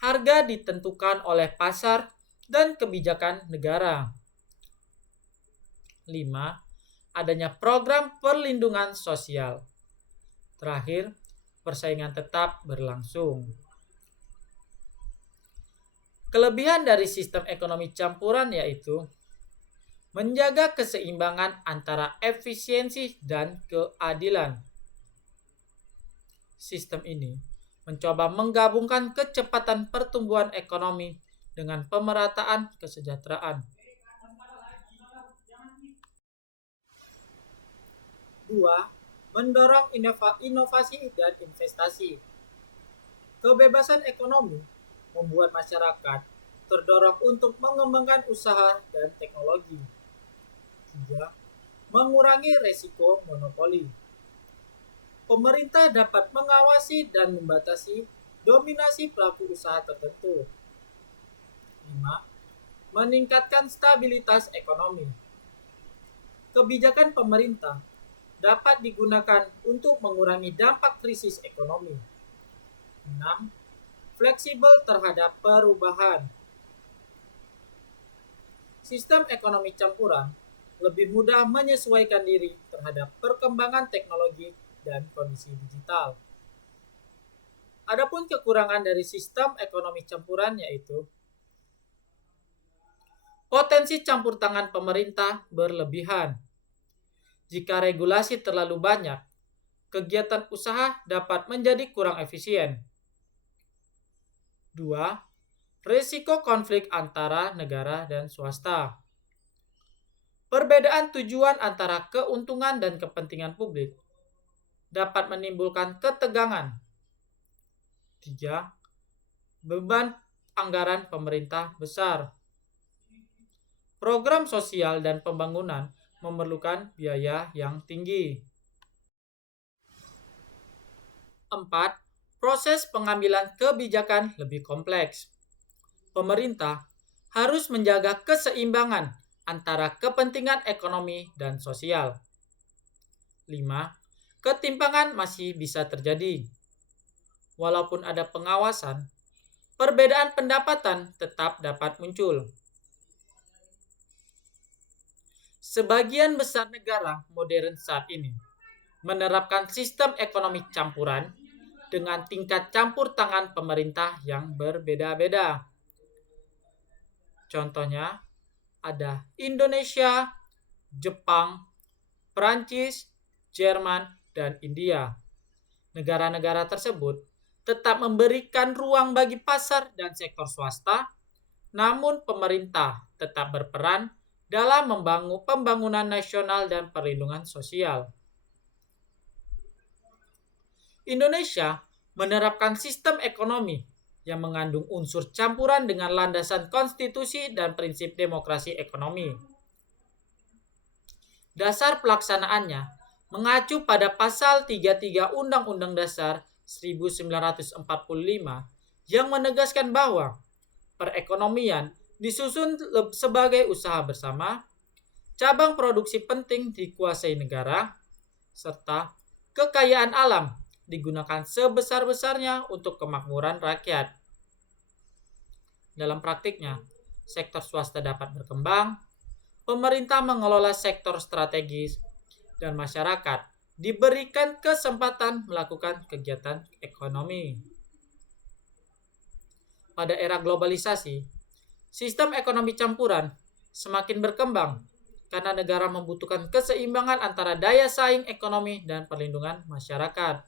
Harga ditentukan oleh pasar dan kebijakan negara. 5. Adanya program perlindungan sosial. Terakhir, persaingan tetap berlangsung. Kelebihan dari sistem ekonomi campuran yaitu menjaga keseimbangan antara efisiensi dan keadilan. Sistem ini mencoba menggabungkan kecepatan pertumbuhan ekonomi dengan pemerataan kesejahteraan. 2. Mendorong inovasi dan investasi. Kebebasan ekonomi membuat masyarakat terdorong untuk mengembangkan usaha dan teknologi. 3. Mengurangi resiko monopoli. Pemerintah dapat mengawasi dan membatasi dominasi pelaku usaha tertentu. 5. Meningkatkan stabilitas ekonomi. Kebijakan pemerintah dapat digunakan untuk mengurangi dampak krisis ekonomi. 6. Fleksibel terhadap perubahan. Sistem ekonomi campuran lebih mudah menyesuaikan diri terhadap perkembangan teknologi dan kondisi digital. Adapun kekurangan dari sistem ekonomi campuran yaitu potensi campur tangan pemerintah berlebihan. Jika regulasi terlalu banyak, kegiatan usaha dapat menjadi kurang efisien. 2. Risiko konflik antara negara dan swasta. Perbedaan tujuan antara keuntungan dan kepentingan publik dapat menimbulkan ketegangan. 3. Beban anggaran pemerintah besar. Program sosial dan pembangunan memerlukan biaya yang tinggi. 4. Proses pengambilan kebijakan lebih kompleks. Pemerintah harus menjaga keseimbangan antara kepentingan ekonomi dan sosial. 5. Ketimpangan masih bisa terjadi. Walaupun ada pengawasan, perbedaan pendapatan tetap dapat muncul. Sebagian besar negara modern saat ini menerapkan sistem ekonomi campuran dengan tingkat campur tangan pemerintah yang berbeda-beda. Contohnya ada Indonesia, Jepang, Prancis, Jerman, dan India. Negara-negara tersebut tetap memberikan ruang bagi pasar dan sektor swasta, namun pemerintah tetap berperan dalam membangun pembangunan nasional dan perlindungan sosial. Indonesia menerapkan sistem ekonomi yang mengandung unsur campuran dengan landasan konstitusi dan prinsip demokrasi ekonomi. Dasar pelaksanaannya mengacu pada pasal 33 Undang-Undang Dasar 1945 yang menegaskan bahwa perekonomian disusun sebagai usaha bersama, cabang produksi penting dikuasai negara, serta kekayaan alam digunakan sebesar-besarnya untuk kemakmuran rakyat. Dalam praktiknya, sektor swasta dapat berkembang, pemerintah mengelola sektor strategis, dan masyarakat diberikan kesempatan melakukan kegiatan ekonomi. Pada era globalisasi, sistem ekonomi campuran semakin berkembang karena negara membutuhkan keseimbangan antara daya saing ekonomi dan perlindungan masyarakat.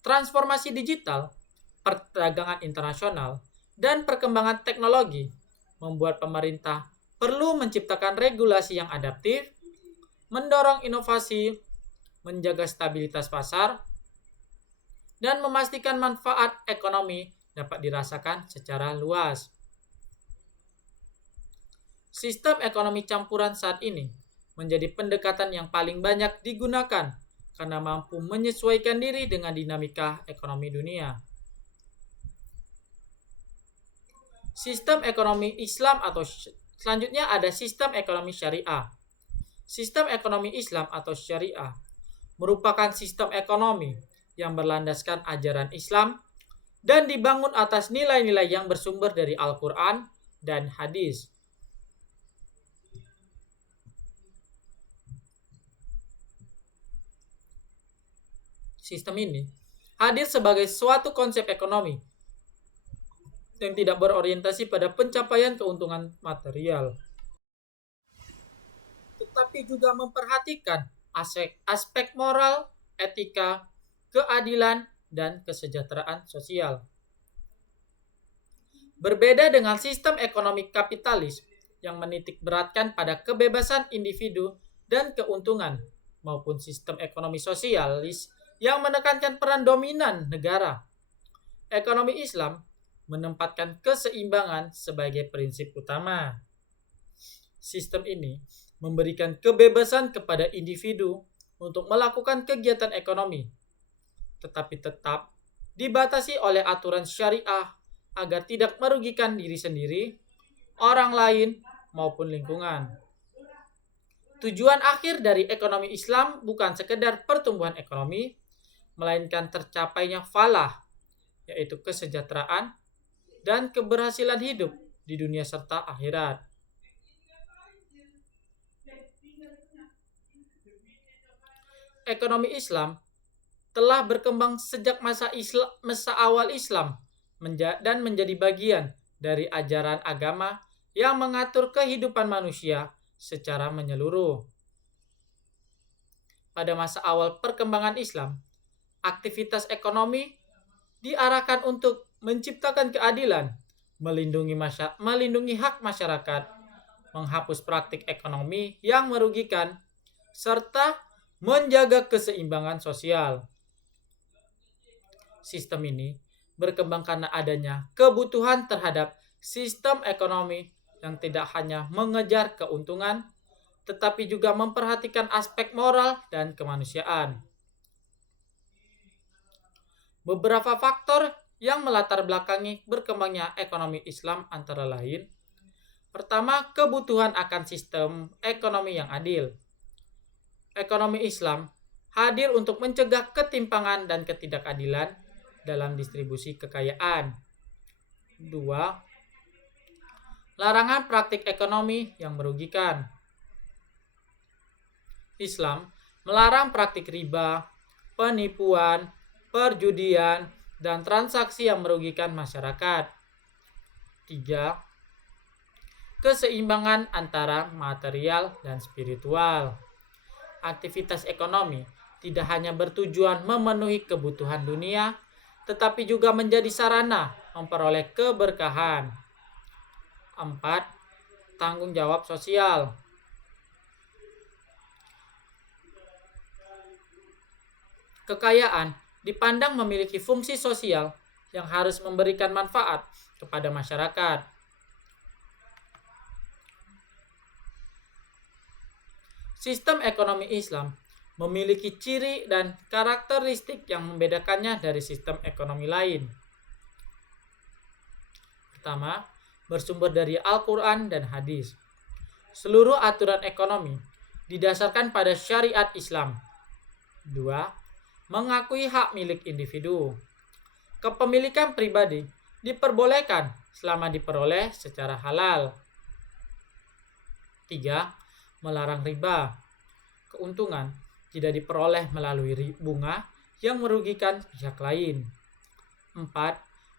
Transformasi digital, perdagangan internasional, dan perkembangan teknologi membuat pemerintah perlu menciptakan regulasi yang adaptif, mendorong inovasi, menjaga stabilitas pasar, dan memastikan manfaat ekonomi dapat dirasakan secara luas. Sistem ekonomi campuran saat ini menjadi pendekatan yang paling banyak digunakan karena mampu menyesuaikan diri dengan dinamika ekonomi dunia. Sistem ekonomi Islam atau selanjutnya ada sistem ekonomi syariah. Sistem ekonomi Islam atau syariah merupakan sistem ekonomi yang berlandaskan ajaran Islam dan dibangun atas nilai-nilai yang bersumber dari Al-Quran dan hadis. Sistem ini hadir sebagai suatu konsep ekonomi yang tidak berorientasi pada pencapaian keuntungan material, tetapi juga memperhatikan aspek moral, etika, keadilan, dan kesejahteraan sosial. Berbeda dengan sistem ekonomi kapitalis yang menitik beratkan pada kebebasan individu dan keuntungan, maupun sistem ekonomi sosialis yang menekankan peran dominan negara. Ekonomi Islam menempatkan keseimbangan sebagai prinsip utama. Sistem ini memberikan kebebasan kepada individu untuk melakukan kegiatan ekonomi, tetapi tetap dibatasi oleh aturan syariah agar tidak merugikan diri sendiri, orang lain, maupun lingkungan. Tujuan akhir dari ekonomi Islam bukan sekedar pertumbuhan ekonomi, melainkan tercapainya falah, yaitu kesejahteraan dan keberhasilan hidup di dunia serta akhirat. Ekonomi Islam telah berkembang sejak masa awal Islam dan menjadi bagian dari ajaran agama yang mengatur kehidupan manusia secara menyeluruh. Pada masa awal perkembangan Islam, aktivitas ekonomi diarahkan untuk menciptakan keadilan, melindungi hak masyarakat, menghapus praktik ekonomi yang merugikan, serta menjaga keseimbangan sosial. Sistem ini berkembang karena adanya kebutuhan terhadap sistem ekonomi yang tidak hanya mengejar keuntungan, tetapi juga memperhatikan aspek moral dan kemanusiaan. Beberapa faktor yang melatar belakangi berkembangnya ekonomi Islam antara lain Pertama, kebutuhan akan sistem ekonomi yang adil. Ekonomi Islam hadir untuk mencegah ketimpangan dan ketidakadilan dalam distribusi kekayaan. Dua, larangan praktik ekonomi yang merugikan. Islam melarang praktik riba, penipuan, perjudian, dan transaksi yang merugikan masyarakat. Tiga, keseimbangan antara material dan spiritual. Aktivitas ekonomi tidak hanya bertujuan memenuhi kebutuhan dunia, tetapi juga menjadi sarana memperoleh keberkahan. 4. Tanggung jawab sosial. Kekayaan dipandang memiliki fungsi sosial yang harus memberikan manfaat kepada masyarakat. Sistem ekonomi Islam memiliki ciri dan karakteristik yang membedakannya dari sistem ekonomi lain. Pertama, bersumber dari Al-Quran dan hadis. Seluruh aturan ekonomi didasarkan pada syariat Islam. 2. Mengakui hak milik individu. Kepemilikan pribadi diperbolehkan selama diperoleh secara halal. 3. Melarang riba. Keuntungan tidak diperoleh melalui bunga yang merugikan pihak lain. 4.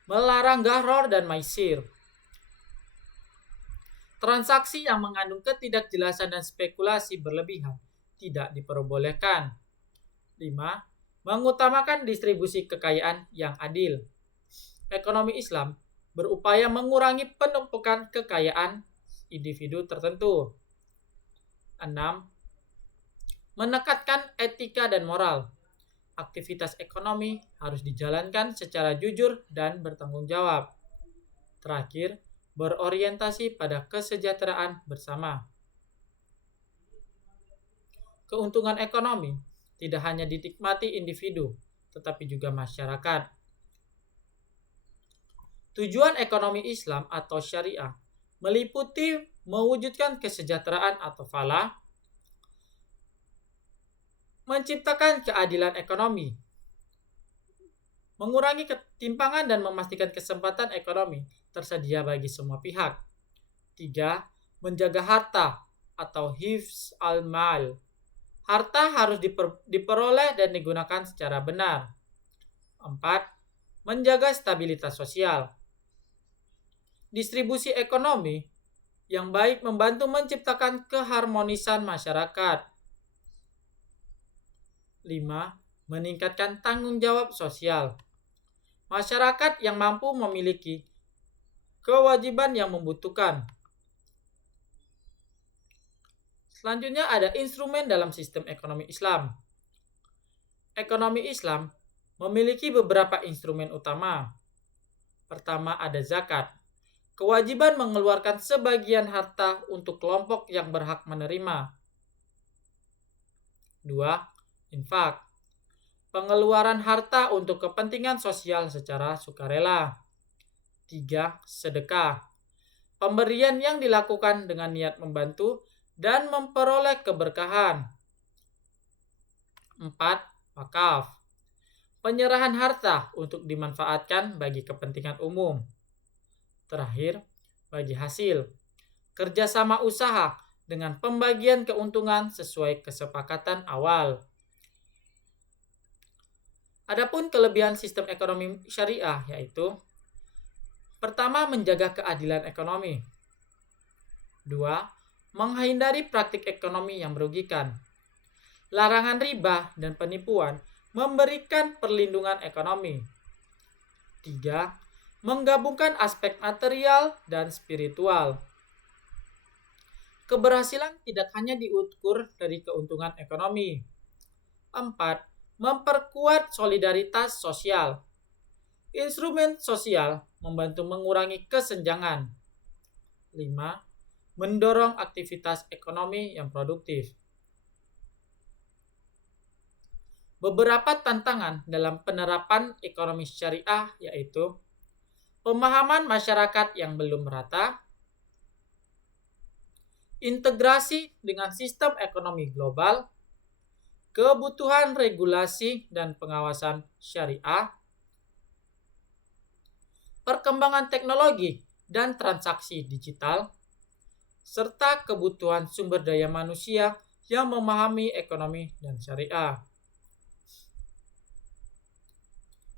Melarang gharor dan maisir. Transaksi yang mengandung ketidakjelasan dan spekulasi berlebihan tidak diperbolehkan. 5. Mengutamakan distribusi kekayaan yang adil. Ekonomi Islam berupaya mengurangi penumpukan kekayaan individu tertentu. 6. Menekankan etika dan moral. Aktivitas ekonomi harus dijalankan secara jujur dan bertanggung jawab. Terakhir, berorientasi pada kesejahteraan bersama. Keuntungan ekonomi tidak hanya dinikmati individu, tetapi juga masyarakat. Tujuan ekonomi Islam atau syariah meliputi mewujudkan kesejahteraan atau falah, menciptakan keadilan ekonomi, mengurangi ketimpangan dan memastikan kesempatan ekonomi tersedia bagi semua pihak. 3. Menjaga harta atau hifz al-mal. Harta harus diperoleh dan digunakan secara benar. 4. Menjaga stabilitas sosial. Distribusi ekonomi yang baik membantu menciptakan keharmonisan masyarakat. 5. Meningkatkan tanggung jawab sosial. Masyarakat yang mampu memiliki kewajiban yang membutuhkan. Selanjutnya ada instrumen dalam sistem ekonomi Islam. Ekonomi Islam memiliki beberapa instrumen utama. Pertama ada zakat. Kewajiban mengeluarkan sebagian harta untuk kelompok yang berhak menerima. 2. Infak. Pengeluaran harta untuk kepentingan sosial secara sukarela. 3. Sedekah. Pemberian yang dilakukan dengan niat membantu dan memperoleh keberkahan. 4. Wakaf. Penyerahan harta untuk dimanfaatkan bagi kepentingan umum. Terakhir, bagi hasil. Kerjasama usaha dengan pembagian keuntungan sesuai kesepakatan awal. Adapun kelebihan sistem ekonomi syariah yaitu: pertama, menjaga keadilan ekonomi. 2. Menghindari praktik ekonomi yang merugikan. Larangan riba dan penipuan memberikan perlindungan ekonomi. 3. Menggabungkan aspek material dan spiritual. Keberhasilan tidak hanya diukur dari keuntungan ekonomi. 4. Memperkuat solidaritas sosial. Instrumen sosial membantu mengurangi kesenjangan. 5. Mendorong aktivitas ekonomi yang produktif. Beberapa tantangan dalam penerapan ekonomi syariah yaitu: pemahaman masyarakat yang belum merata, integrasi dengan sistem ekonomi global, kebutuhan regulasi dan pengawasan syariah, perkembangan teknologi dan transaksi digital, serta kebutuhan sumber daya manusia yang memahami ekonomi dan syariah.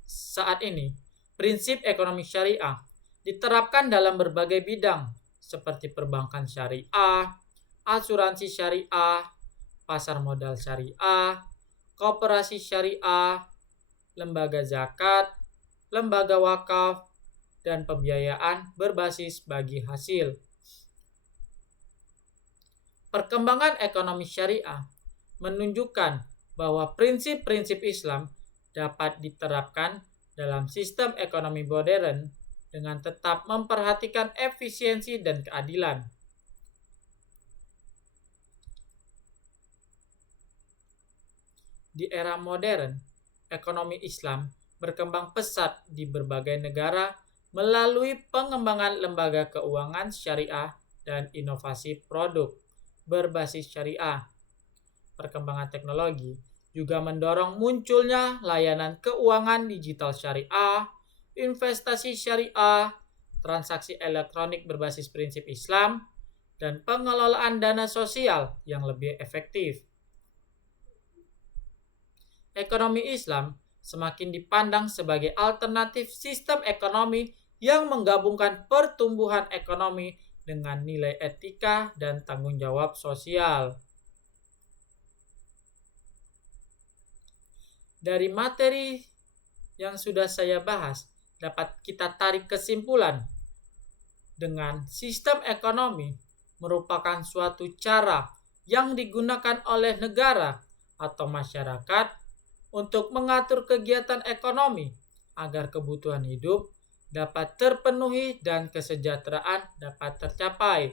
Saat ini, prinsip ekonomi syariah diterapkan dalam berbagai bidang seperti perbankan syariah, asuransi syariah, pasar modal syariah, koperasi syariah, lembaga zakat, lembaga wakaf, dan pembiayaan berbasis bagi hasil. Perkembangan ekonomi syariah menunjukkan bahwa prinsip-prinsip Islam dapat diterapkan dalam sistem ekonomi modern dengan tetap memperhatikan efisiensi dan keadilan. Di era modern, ekonomi Islam berkembang pesat di berbagai negara melalui pengembangan lembaga keuangan syariah dan inovasi produk berbasis syariah. Perkembangan teknologi juga mendorong munculnya layanan keuangan digital syariah, investasi syariah, transaksi elektronik berbasis prinsip Islam, dan pengelolaan dana sosial yang lebih efektif. Ekonomi Islam semakin dipandang sebagai alternatif sistem ekonomi yang menggabungkan pertumbuhan ekonomi dengan nilai etika dan tanggung jawab sosial. Dari materi yang sudah saya bahas, dapat kita tarik kesimpulan dengan sistem ekonomi merupakan suatu cara yang digunakan oleh negara atau masyarakat untuk mengatur kegiatan ekonomi agar kebutuhan hidup dapat terpenuhi dan kesejahteraan dapat tercapai.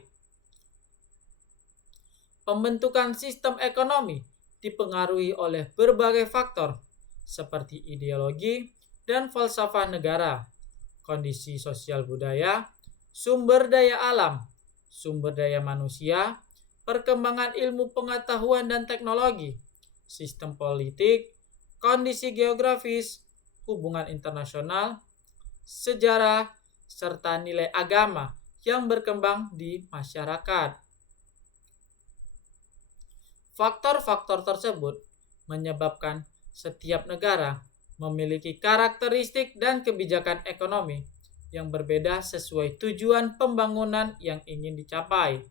Pembentukan sistem ekonomi dipengaruhi oleh berbagai faktor seperti ideologi dan falsafah negara, kondisi sosial budaya, sumber daya alam, sumber daya manusia, perkembangan ilmu pengetahuan dan teknologi, sistem politik, kondisi geografis, hubungan internasional, sejarah, serta nilai agama yang berkembang di masyarakat. Faktor-faktor tersebut menyebabkan setiap negara memiliki karakteristik dan kebijakan ekonomi yang berbeda sesuai tujuan pembangunan yang ingin dicapai.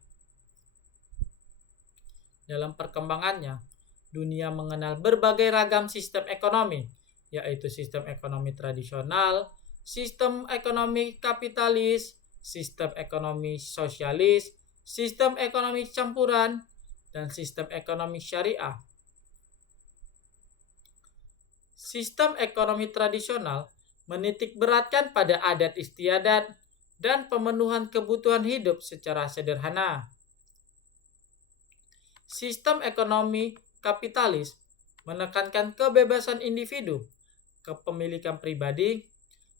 Dalam perkembangannya, dunia mengenal berbagai ragam sistem ekonomi, yaitu sistem ekonomi tradisional, sistem ekonomi kapitalis, sistem ekonomi sosialis, sistem ekonomi campuran, dan sistem ekonomi syariah. Sistem ekonomi tradisional menitik beratkan pada adat istiadat dan pemenuhan kebutuhan hidup secara sederhana. Sistem ekonomi kapitalis menekankan kebebasan individu, kepemilikan pribadi,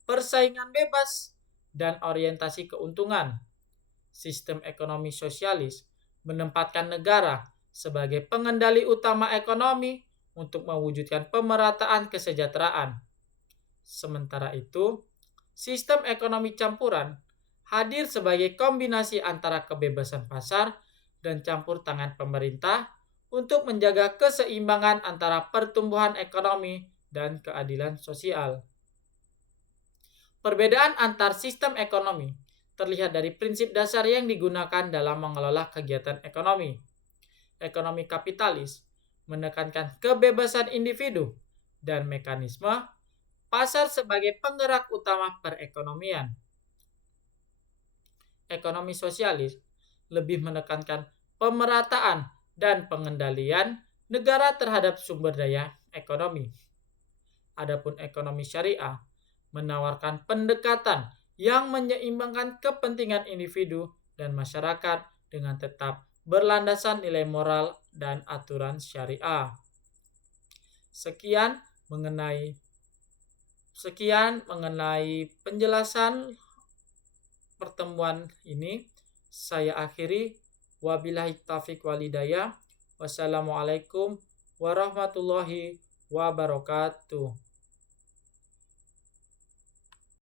persaingan bebas, dan orientasi keuntungan. Sistem ekonomi sosialis menempatkan negara sebagai pengendali utama ekonomi untuk mewujudkan pemerataan kesejahteraan. Sementara itu, sistem ekonomi campuran hadir sebagai kombinasi antara kebebasan pasar dan campur tangan pemerintah untuk menjaga keseimbangan antara pertumbuhan ekonomi dan keadilan sosial. Perbedaan antar sistem ekonomi terlihat dari prinsip dasar yang digunakan dalam mengelola kegiatan ekonomi. Ekonomi kapitalis menekankan kebebasan individu dan mekanisme pasar sebagai penggerak utama perekonomian. Ekonomi sosialis lebih menekankan pemerataan dan pengendalian negara terhadap sumber daya ekonomi. Adapun ekonomi syariah menawarkan pendekatan yang menyeimbangkan kepentingan individu dan masyarakat dengan tetap berlandasan nilai moral dan aturan syariah. Sekian mengenai penjelasan pertemuan ini. Saya akhiri. Wabillahi taufiq walhidayah. Wassalamualaikum warahmatullahi wabarakatuh.